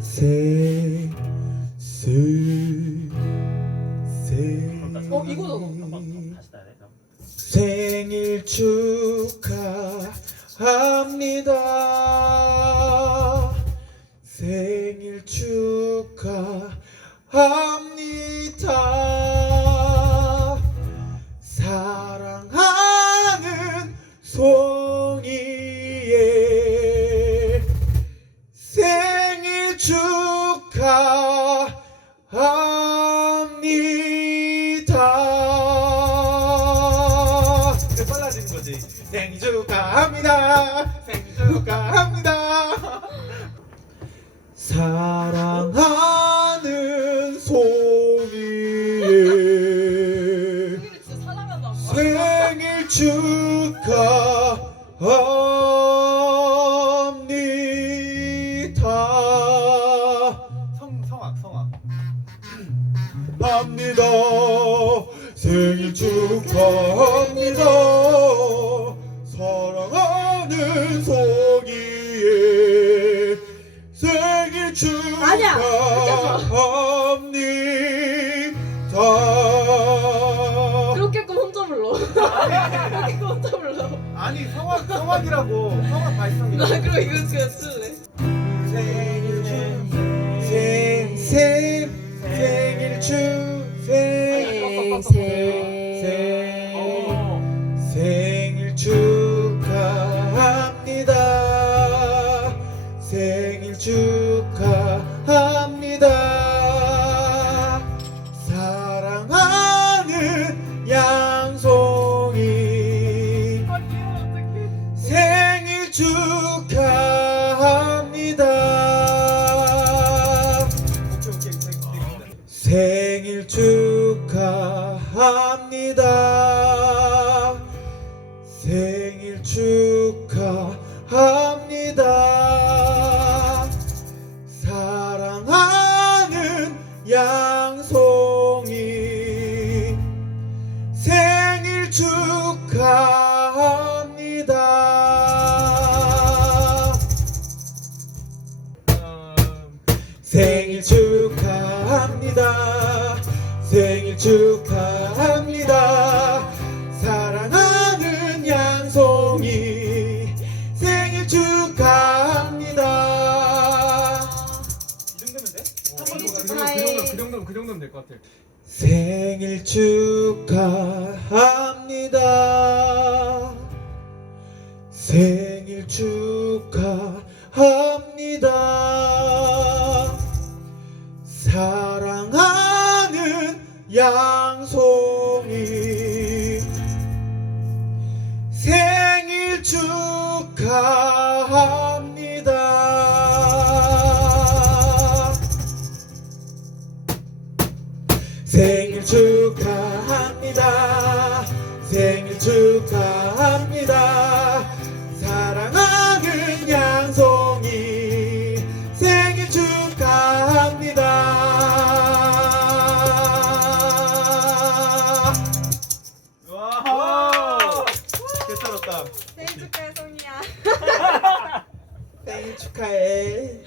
세, 세, 세. 어. 다시 따야 돼. 생일 축하합니다. 생일 축하합니다. 생일 축하합니다. 생일 축하합니다. 사랑하는 송이의. 생일 축하합니다. 성 성악 성악. 합니다. 생일 축하합니다. 아니야, 축하합니다. 그렇게끔 혼자 불러. 그렇게끔 혼자 불러. 아니 성악 성악이라고 성악 발성이. 나 그럼 이거 그냥 생일 축하합니다. 사랑하는 양송이 생일 축하합니다. 생일 축하합니다. 생일 축하합니다. 그 정도면 그 정도면 될 것 같아. 생일 축하합니다. 생일 축하합니다. 사랑하는 양송이 생일 축하 생일 축하합니다. 생일 축하합니다. 사랑하는 양송이 생일 축하합니다. 와. 개쩔었다. 생일 축하해, 송이야. 생일 축하해.